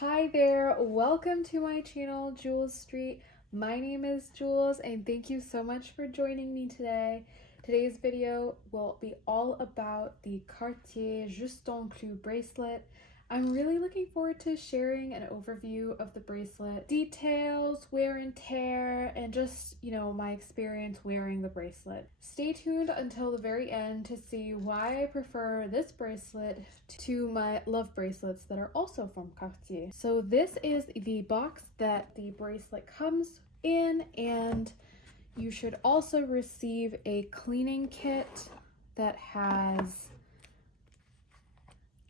Hi there, welcome to my channel, Jules Street. My name is Jules and thank you so much for joining me today. Today's video will be all about the Cartier Juste Clou Bracelet. I'm really looking forward to sharing an overview of the bracelet, details, wear and tear, and just, my experience wearing the bracelet. Stay tuned until the very end to see why I prefer this bracelet to my love bracelets that are also from Cartier. So this is the box that the bracelet comes in, and you should also receive a cleaning kit that has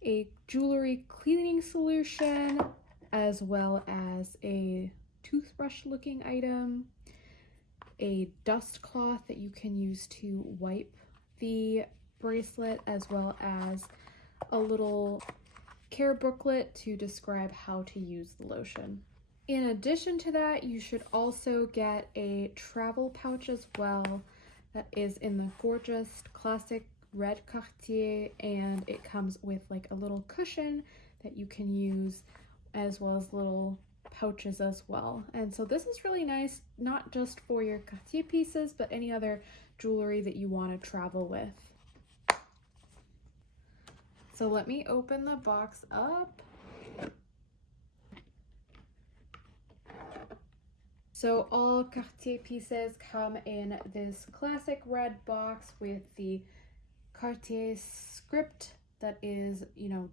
a jewelry cleaning solution, as well as a toothbrush looking item, a dust cloth that you can use to wipe the bracelet, as well as a little care booklet to describe how to use the lotion. In addition to that, you should also get a travel pouch as well that is in the gorgeous classic red Cartier, and it comes with like a little cushion that you can use, as well as little pouches as well. And so this is really nice, not just for your Cartier pieces, but any other jewelry that you want to travel with. So let me open the box up. So all Cartier pieces come in this classic red box with the Cartier script that is,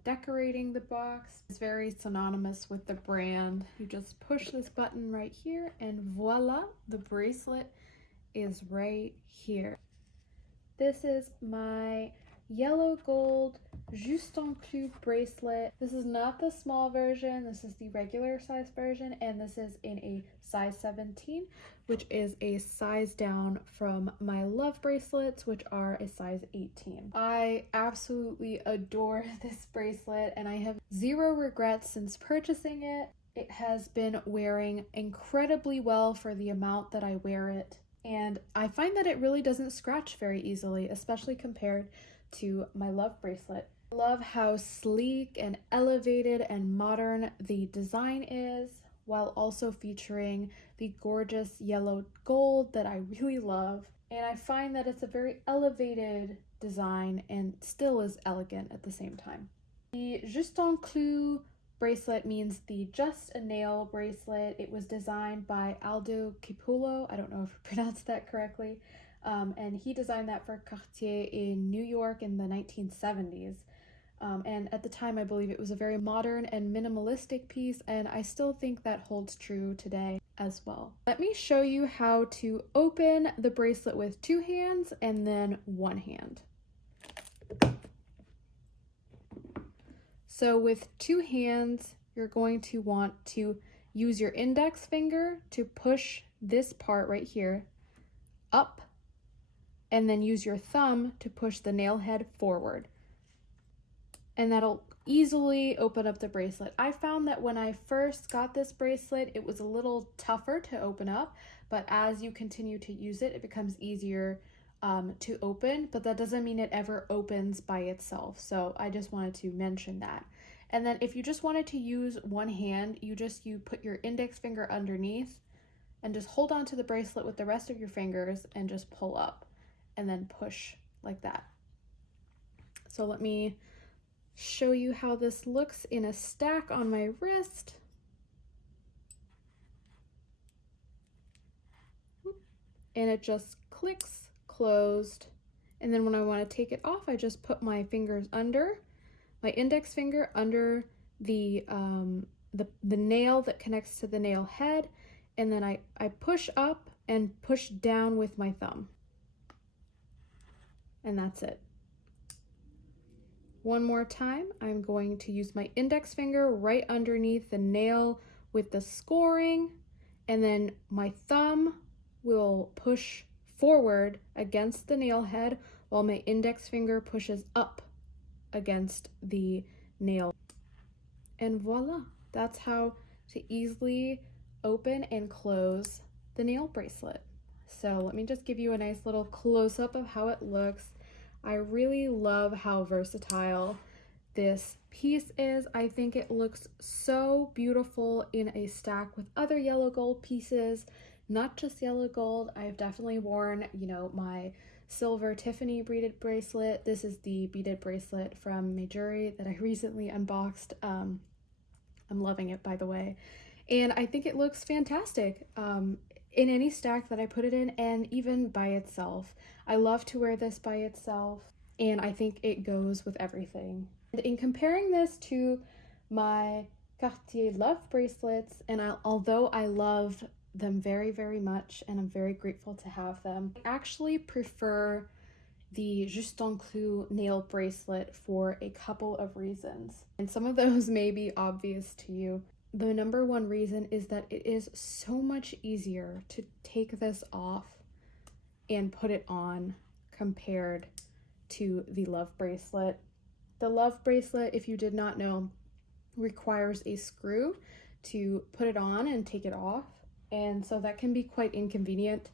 decorating the box. It's very synonymous with the brand. You just push this button right here and voila, the bracelet is right here. This is my yellow gold Juste Clou bracelet. This is not the small version, this is the regular size version, and this is in a size 17, which is a size down from my love bracelets, which are a size 18. I absolutely adore this bracelet and I have zero regrets since purchasing it. It has been wearing incredibly well for the amount that I wear it, and I find that it really doesn't scratch very easily, especially compared to my love bracelet. I love how sleek and elevated and modern the design is, while also featuring the gorgeous yellow gold that I really love. And I find that it's a very elevated design and still is elegant at the same time. The Juste Clou bracelet means the just a nail bracelet. It was designed by Aldo Cipulo. I don't know if I pronounced that correctly. And he designed that for Cartier in New York in the 1970s. And at the time, I believe it was a very modern and minimalistic piece, and I still think that holds true today as well. Let me show you how to open the bracelet with two hands and then one hand. So with two hands, you're going to want to use your index finger to push this part right here up, and then use your thumb to push the nail head forward. And that'll easily open up the bracelet. I found that when I first got this bracelet, it was a little tougher to open up, but as you continue to use it, it becomes easier to open, but that doesn't mean it ever opens by itself. So I just wanted to mention that. And then if you just wanted to use one hand, you put your index finger underneath and just hold on to the bracelet with the rest of your fingers and just pull up and then push like that. So let me show you how this looks in a stack on my wrist. And it just clicks closed. And then when I want to take it off, I just put my fingers under, my index finger under the nail that connects to the nail head, and then I push up and push down with my thumb. And that's it. One more time, I'm going to use my index finger right underneath the nail with the scoring, and then my thumb will push forward against the nail head while my index finger pushes up against the nail. And voila, that's how to easily open and close the nail bracelet. So let me just give you a nice little close-up of how it looks. I really love how versatile this piece is. I think it looks so beautiful in a stack with other yellow gold pieces, not just yellow gold. I've definitely worn, you know, my silver Tiffany beaded bracelet. This is the beaded bracelet from Mejuri that I recently unboxed. I'm loving it, by the way. And I think it looks fantastic in any stack that I put it in, and even by itself. I love to wear this by itself, and I think it goes with everything. And in comparing this to my Cartier Love bracelets, and although I love them very, very much, and I'm very grateful to have them, I actually prefer the Juste Clou nail bracelet for a couple of reasons. And some of those may be obvious to you. The number one reason is that it is so much easier to take this off and put it on compared to the Love bracelet. The Love bracelet, if you did not know, requires a screw to put it on and take it off. And so that can be quite inconvenient,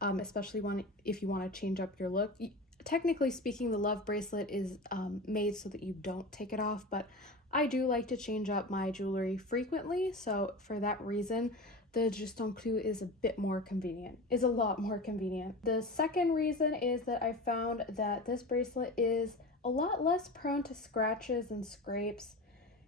especially if you want to change up your look. Technically speaking, the Love bracelet is made so that you don't take it off, but I do like to change up my jewelry frequently, so for that reason, the Juste Clou is a lot more convenient. The second reason is that I found that this bracelet is a lot less prone to scratches and scrapes,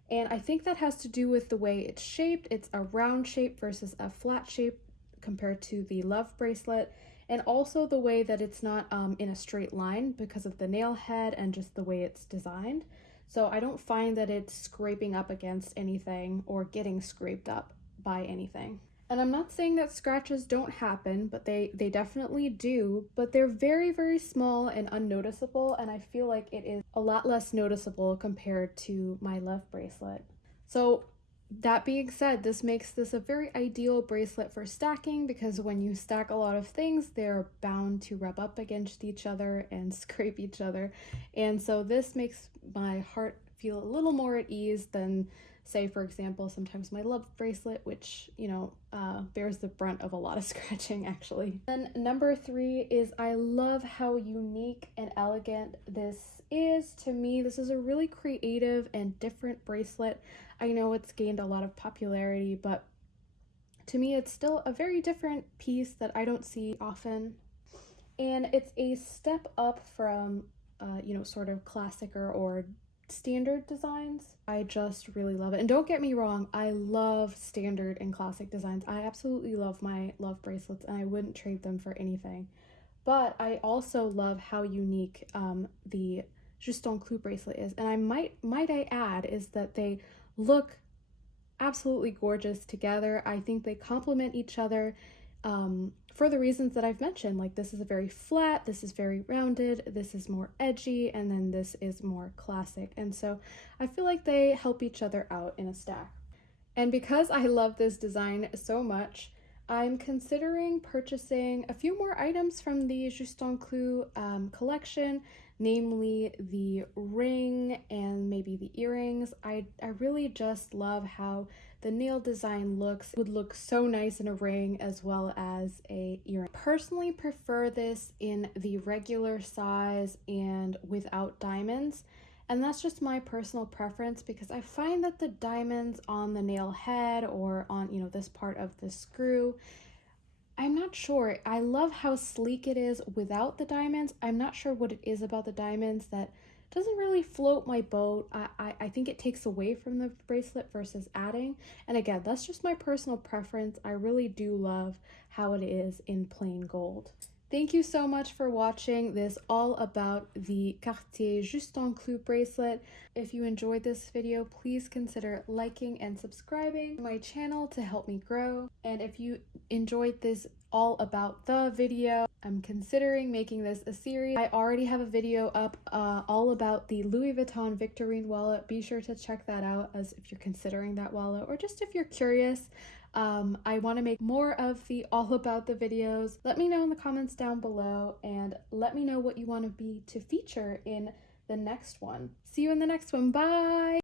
and I think that has to do with the way it's shaped. It's a round shape versus a flat shape compared to the Love bracelet, and also the way that it's not in a straight line because of the nail head and just the way it's designed. So I don't find that it's scraping up against anything or getting scraped up by anything. And I'm not saying that scratches don't happen, but they definitely do, but they're very, very small and unnoticeable, and I feel like it is a lot less noticeable compared to my Love bracelet. So that being said, this makes this a very ideal bracelet for stacking, because when you stack a lot of things, they're bound to rub up against each other and scrape each other. And so this makes my heart feel a little more at ease than, say, for example, sometimes my Love bracelet, which, you know, bears the brunt of a lot of scratching, actually. Then number 3 is I love how unique and elegant this is. To me, this is a really creative and different bracelet. I know it's gained a lot of popularity, but to me, it's still a very different piece that I don't see often. And it's a step up from, you know, sort of classic or standard designs. I just really love it. And don't get me wrong, I love standard and classic designs. I absolutely love my Love bracelets, and I wouldn't trade them for anything. But I also love how unique the Juste Clou bracelet is. And I might I add is that they look absolutely gorgeous together. I think they complement each other for the reasons that I've mentioned. Like, this is a very flat, this is very rounded, this is more edgy, and then this is more classic. And so I feel like they help each other out in a stack. And because I love this design so much, I'm considering purchasing a few more items from the Juste Clou collection, namely the ring and maybe the earrings. I really just love how the nail design would look so nice in a ring as well as a earring. I personally prefer this in the regular size and without diamonds. And that's just my personal preference, because I find that the diamonds on the nail head or on, you know, this part of the screw, I'm not sure. I love how sleek it is without the diamonds. I'm not sure what it is about the diamonds that doesn't really float my boat. I think it takes away from the bracelet versus adding. And again, that's just my personal preference. I really do love how it is in plain gold. Thank you so much for watching this all about the Cartier Juste Clou bracelet. If you enjoyed this video, please consider liking and subscribing to my channel to help me grow. And if you enjoyed this all about the video, I'm considering making this a series. I already have a video up all about the Louis Vuitton Victorine wallet. Be sure to check that out as if you're considering that wallet, or just if you're curious. I want to make more of the all about the videos. Let me know in the comments down below, and let me know what you want to feature in the next one. See you in the next one. Bye!